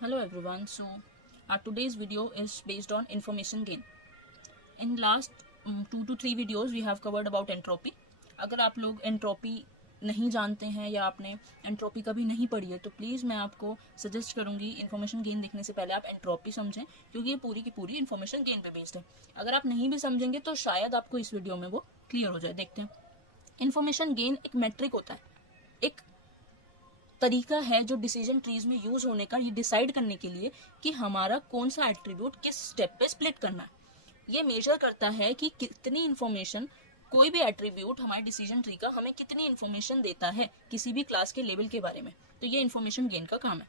Hello everyone. So our today's video is based on information gain. In last 2 to 3 videos we have covered about entropy. अगर आप लोग entropy नहीं जानते हैं या आपने एंट्रोपी कभी नहीं पढ़ी है तो प्लीज़ मैं आपको सजेस्ट करूंगी इन्फॉर्मेशन गेन देखने से पहले आप एंट्रोपी समझें, क्योंकि ये पूरी की पूरी इन्फॉर्मेशन गेन पे बेस्ड है. अगर आप नहीं भी समझेंगे तो शायद आपको इस वीडियो में वो क्लियर हो जाए. देखते हैं. इन्फॉर्मेशन गेन एक मैट्रिक होता है, एक तरीका है जो डिसीजन ट्रीज में यूज होने का, ये डिसाइड करने के लिए कि हमारा कौन सा एट्रीब्यूट किस स्टेप पे स्प्लिट करना है. ये मेजर करता है कि कितनी इन्फॉर्मेशन कोई भी एट्रीब्यूट हमारे डिसीजन ट्री का हमें कितनी इन्फॉर्मेशन देता है किसी भी क्लास के लेवल के बारे में. तो ये इन्फॉर्मेशन गेन का काम है.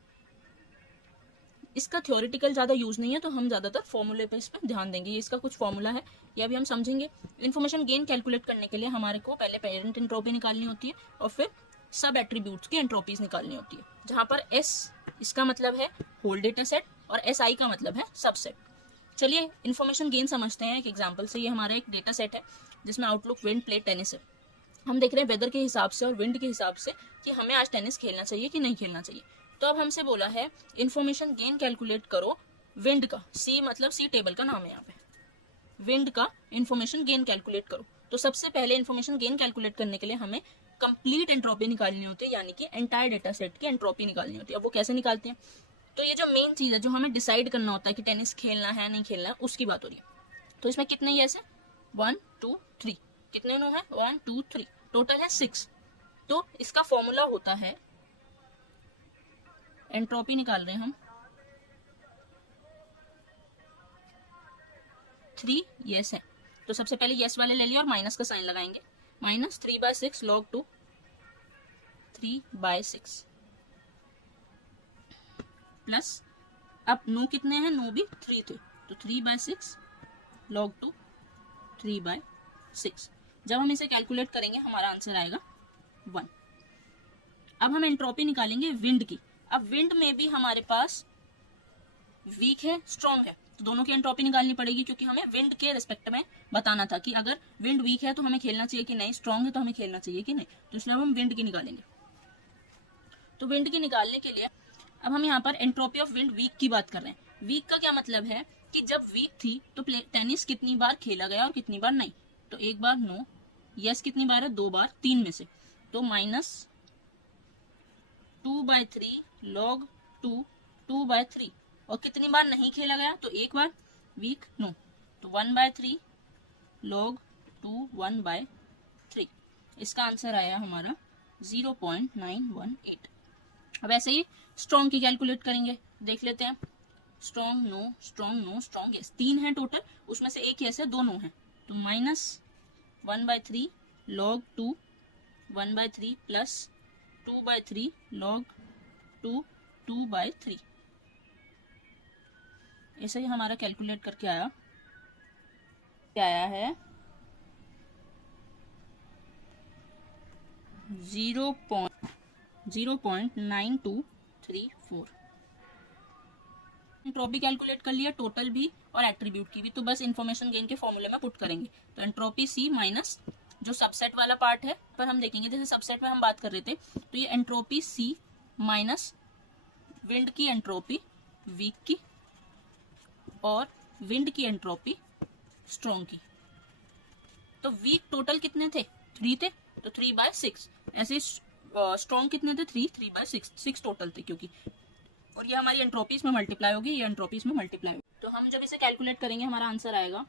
इसका थ्योरेटिकल ज़्यादा यूज नहीं है तो हम ज़्यादातर फॉर्मूले पे इस पर ध्यान देंगे. ये इसका कुछ फॉर्मूला है, ये अभी हम समझेंगे. इन्फॉर्मेशन गेन कैलकुलेट करने के लिए हमारे को पहले पेरेंट एंट्रोपी निकालनी होती है और फिर सब एट्रीब्यूट्स की एंट्रोपीज निकालनी होती है, जहां पर एस इसका मतलब है होल डेटा सेट और एस आई का मतलब है सबसेट. चलिए इन्फॉर्मेशन गेन समझते हैं एक एग्जांपल से. ये हमारा एक डेटा सेट है जिसमें आउटलुक, विंड, प्ले, टेनिस है. हम देख रहे हैं वेदर के हिसाब से और विंड के हिसाब से कि हमें आज टेनिस खेलना चाहिए कि नहीं खेलना चाहिए. तो अब हमसे बोला है इन्फॉर्मेशन गेन कैलकुलेट करो विंड का. सी मतलब सी टेबल का नाम है यहाँ पे. विंड का इन्फॉर्मेशन गेन कैलकुलेट करो. तो सबसे पहले इन्फॉर्मेशन गेन कैलकुलेट करने के लिए हमें कंप्लीट एंट्रोपी निकालनी होती है, यानी कि एंटायर डेटा सेट की एंट्रोपी निकालनी होती है. अब वो कैसे निकालते हैं? तो ये जो मेन चीज़ है जो हमें डिसाइड करना होता है कि टेनिस खेलना है नहीं खेलना है, उसकी बात हो रही है. तो इसमें कितने येस है? 1 2 3. कितने नो है? 1 2 3. टोटल है 6. तो इसका फॉर्मूला होता है, एंट्रोपी निकाल रहे हैं हम, 3 येस है. तो सबसे पहले येस वाले ले लिया और माइनस का साइन लगाएंगे. माइनस 3/6 log 2 3/6 प्लस अब नो कितने हैं? नो भी 3 थे तो 3/6 log 2 3/6. जब हम इसे कैलकुलेट करेंगे हमारा आंसर आएगा 1. अब हम एंट्रोपी निकालेंगे विंड की. अब विंड में भी हमारे पास वीक है, स्ट्रॉन्ग है, तो दोनों की एंट्रोपी निकालनी पड़ेगी, क्योंकि हमें विंड के रिस्पेक्ट में बताना था कि अगर विंड वीक है तो हमें खेलना चाहिए कि नहीं, स्ट्रॉन्ग है तो हमें खेलना चाहिए कि नहीं. तो इसलिए हम विंड की निकालेंगे. तो विंड की निकालने के लिए अब हम यहाँ पर एंट्रोपी ऑफ विंड वीक की बात कर रहे हैं. वीक का क्या मतलब है कि जब वीक थी तो टेनिस कितनी बार खेला गया और कितनी बार नहीं. तो एक बार नो, यस कितनी बार है? 2 बार, 3 में से. तो माइनस 2/3 log 2 2/3. और कितनी बार नहीं खेला गया? तो एक बार, वीक नो. तो 1/3 log 2 1/3. इसका आंसर आया हमारा 0.918. अब ऐसे ही स्ट्रॉन्ग की कैलकुलेट करेंगे. देख लेते हैं. Strong no, strong no, strong yes. 3 है टोटल, उसमें से एक यस है, 2 नो है. तो माइनस 1/3 log 2 1/3 प्लस 2/3 log 2 2/3. ऐसे ही हमारा कैलकुलेट करके आया, क्या आया है? 0.9234. एंट्रोपी कैलकुलेट कर लिया, टोटल भी और एट्रीब्यूट की भी. तो बस इन्फॉर्मेशन गेन के फॉर्मूले में पुट करेंगे. तो एंट्रोपी सी माइनस जो सबसेट वाला पार्ट है पर हम देखेंगे, जैसे सबसेट में हम बात कर रहे थे, तो ये एंट्रोपी सी माइनस विंड की एंट्रोपी वीक की और विंड की एंट्रोपी स्ट्रॉन्ग की. तो वीक टोटल कितने थे? 3 थे, तो 3/6. ऐसे स्ट्रॉन्ग कितने थे? 3/6. 6 टोटल थे क्योंकि, और ये हमारी एंट्रोपीज में मल्टीप्लाई होगी, ये एंट्रोपीज में मल्टीप्लाई होगी. तो हम जब इसे कैलकुलेट करेंगे हमारा आंसर आएगा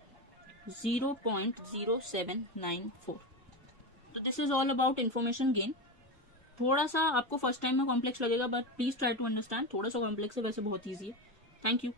0.0794. तो this is all about information gain. थोड़ा सा आपको फर्स्ट टाइम में कॉम्प्लेक्स लगेगा, but please try to understand. थोड़ा सा कॉम्प्लेक्स है, वैसे बहुत ईजी है. Thank you.